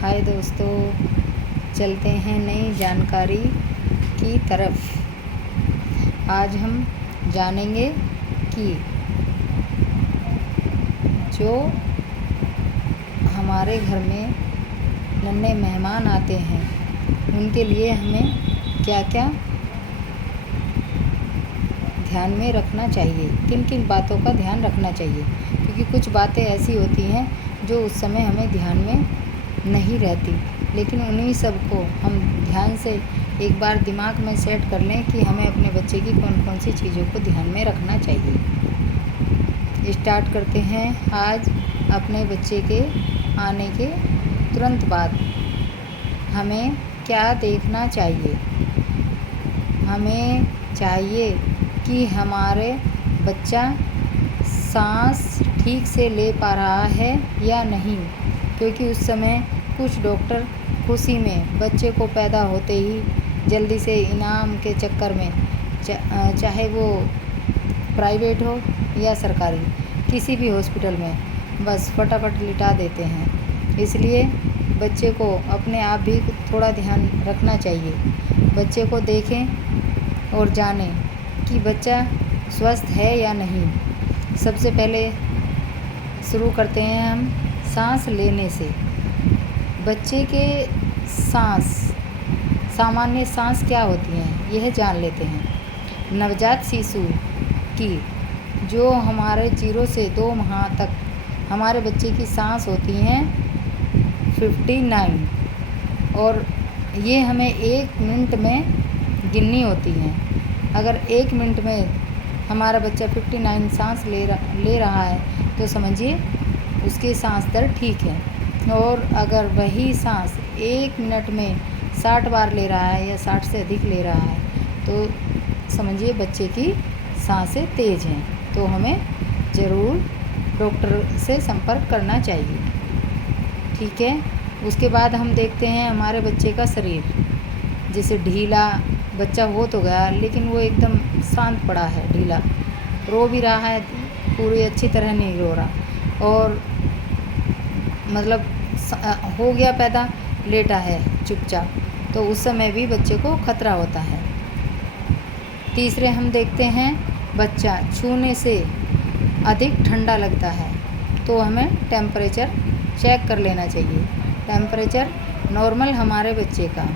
हाय दोस्तों, चलते हैं नई जानकारी की तरफ। आज हम जानेंगे कि जो हमारे घर में नन्हे मेहमान आते हैं उनके लिए हमें क्या क्या ध्यान में रखना चाहिए, किन किन बातों का ध्यान रखना चाहिए, क्योंकि कुछ बातें ऐसी होती हैं जो उस समय हमें ध्यान में नहीं रहती, लेकिन उन्हीं सब को हम ध्यान से एक बार दिमाग में सेट कर लें कि हमें अपने बच्चे की कौन कौन सी चीज़ों को ध्यान में रखना चाहिए। स्टार्ट करते हैं। आज अपने बच्चे के आने के तुरंत बाद हमें क्या देखना चाहिए। हमें चाहिए कि हमारे बच्चा सांस ठीक से ले पा रहा है या नहीं, क्योंकि उस समय कुछ डॉक्टर खुशी में बच्चे को पैदा होते ही जल्दी से इनाम के चक्कर में चाहे वो प्राइवेट हो या सरकारी, किसी भी हॉस्पिटल में बस फटाफट लिटा देते हैं। इसलिए बच्चे को अपने आप भी थोड़ा ध्यान रखना चाहिए। बच्चे को देखें और जानें कि बच्चा स्वस्थ है या नहीं। सबसे पहले शुरू करते हैं हम सांस लेने से। बच्चे के सामान्य सांस क्या होती हैं यह जान लेते हैं। नवजात शिशु की जो हमारे 0 से 2 माह तक हमारे बच्चे की सांस होती हैं 59, और ये हमें 1 मिनट में गिननी होती हैं। अगर 1 मिनट में हमारा बच्चा 59 सांस ले रहा है तो समझिए उसकी सांस दर ठीक है, और अगर वही सांस 1 मिनट में 60 बार ले रहा है या 60 से अधिक ले रहा है तो समझिए बच्चे की सांसें तेज़ हैं, तो हमें ज़रूर डॉक्टर से संपर्क करना चाहिए। ठीक है। उसके बाद हम देखते हैं हमारे बच्चे का शरीर। जैसे ढीला बच्चा हो तो गया, लेकिन वो एकदम शांत पड़ा है, ढीला रो भी रहा है, पूरी अच्छी तरह नहीं रो रहा, और मतलब हो गया पैदा, लेटा है चुपचाप, तो उस समय भी बच्चे को खतरा होता है। तीसरे हम देखते हैं बच्चा छूने से अधिक ठंडा लगता है तो हमें टेम्परेचर चेक कर लेना चाहिए। टेम्परेचर नॉर्मल हमारे बच्चे का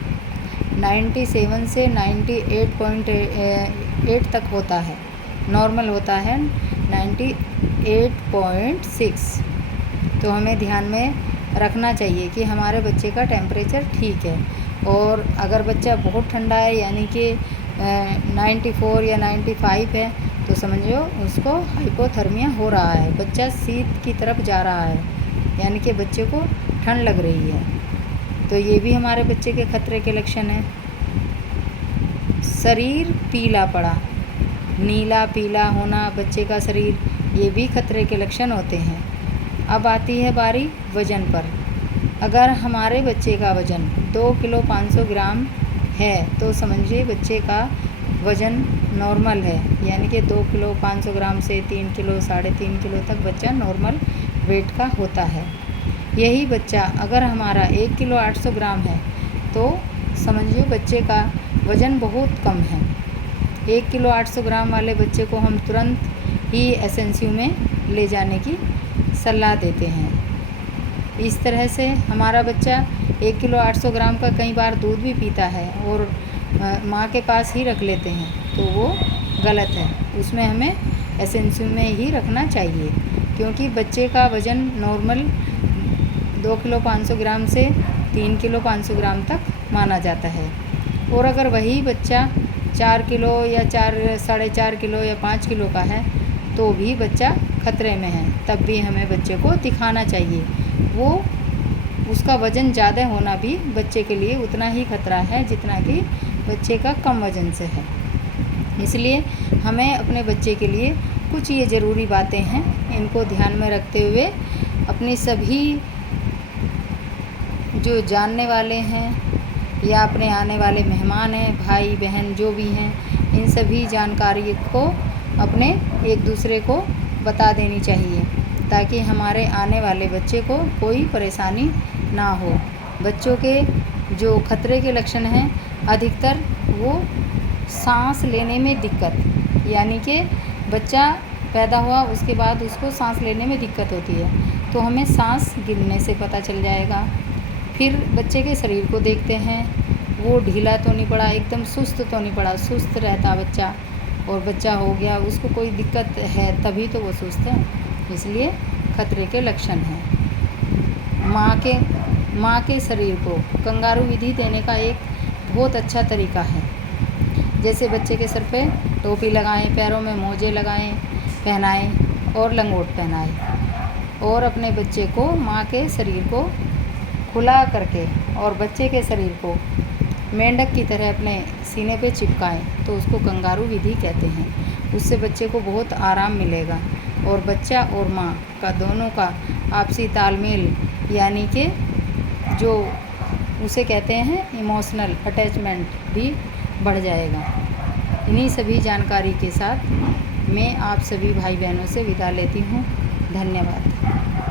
97 से 98.8 तक होता है, नॉर्मल होता है 98.6। तो हमें ध्यान में रखना चाहिए कि हमारे बच्चे का टेम्परेचर ठीक है। और अगर बच्चा बहुत ठंडा है यानी कि 94 या 95 है तो समझो उसको हाइपोथर्मिया हो रहा है, बच्चा शीत की तरफ जा रहा है, यानी कि बच्चे को ठंड लग रही है, तो ये भी हमारे बच्चे के खतरे के लक्षण हैं। शरीर पीला पड़ा, नीला पीला होना बच्चे का शरीर, ये भी खतरे के लक्षण होते हैं। अब आती है बारी वज़न पर। अगर हमारे बच्चे का वज़न 2 किलो 500 ग्राम है तो समझिए बच्चे का वज़न नॉर्मल है, यानी कि 2 किलो 500 ग्राम से 3 किलो 3.5 किलो तक बच्चा नॉर्मल वेट का होता है। यही बच्चा अगर हमारा 1 किलो 800 ग्राम है तो समझिए बच्चे का वज़न बहुत कम है। 1 किलो 800 ग्राम वाले बच्चे को हम तुरंत ही एसएनसीयू में ले जाने की सलाह देते हैं। इस तरह से हमारा बच्चा 1 किलो 800 ग्राम का कई बार दूध भी पीता है और माँ के पास ही रख लेते हैं, तो वो गलत है। उसमें हमें एसएनसीयू में ही रखना चाहिए, क्योंकि बच्चे का वज़न नॉर्मल 2 किलो 500 ग्राम से 3 किलो 500 ग्राम तक माना जाता है। और अगर वही बच्चा 4 किलो या 4.5 किलो या 5 किलो का है तो भी बच्चा खतरे में है, तब भी हमें बच्चे को दिखाना चाहिए। वो उसका वज़न ज़्यादा होना भी बच्चे के लिए उतना ही खतरा है जितना कि बच्चे का कम वज़न से है। इसलिए हमें अपने बच्चे के लिए कुछ ये ज़रूरी बातें हैं, इनको ध्यान में रखते हुए अपनी सभी जो जानने वाले हैं या अपने आने वाले मेहमान हैं, भाई बहन जो भी हैं, इन सभी जानकारी को अपने एक दूसरे को बता देनी चाहिए, ताकि हमारे आने वाले बच्चे को कोई परेशानी ना हो। बच्चों के जो खतरे के लक्षण हैं, अधिकतर वो सांस लेने में दिक्कत, यानी कि बच्चा पैदा हुआ उसके बाद उसको सांस लेने में दिक्कत होती है, तो हमें सांस गिरने से पता चल जाएगा। फिर बच्चे के शरीर को देखते हैं, वो ढीला तो नहीं पड़ा, एकदम सुस्त तो नहीं पड़ा, सुस्त रहता बच्चा, और बच्चा हो गया उसको कोई दिक्कत है तभी तो वो सुस्त है, इसलिए खतरे के लक्षण हैं। माँ के शरीर को कंगारू विधि देने का एक बहुत अच्छा तरीका है। जैसे बच्चे के सर पे टोपी लगाएं, पैरों में मोजे लगाएं, पहनाएं और लंगोट पहनाएं, और अपने बच्चे को माँ के शरीर को खुला करके और बच्चे के शरीर को मेंढक की तरह अपने सीने पे चिपकाएं, तो उसको कंगारू विधि कहते हैं। उससे बच्चे को बहुत आराम मिलेगा और बच्चा और माँ का दोनों का आपसी तालमेल, यानी कि जो उसे कहते हैं इमोशनल अटैचमेंट, भी बढ़ जाएगा। इन्हीं सभी जानकारी के साथ मैं आप सभी भाई बहनों से विदा लेती हूँ। धन्यवाद।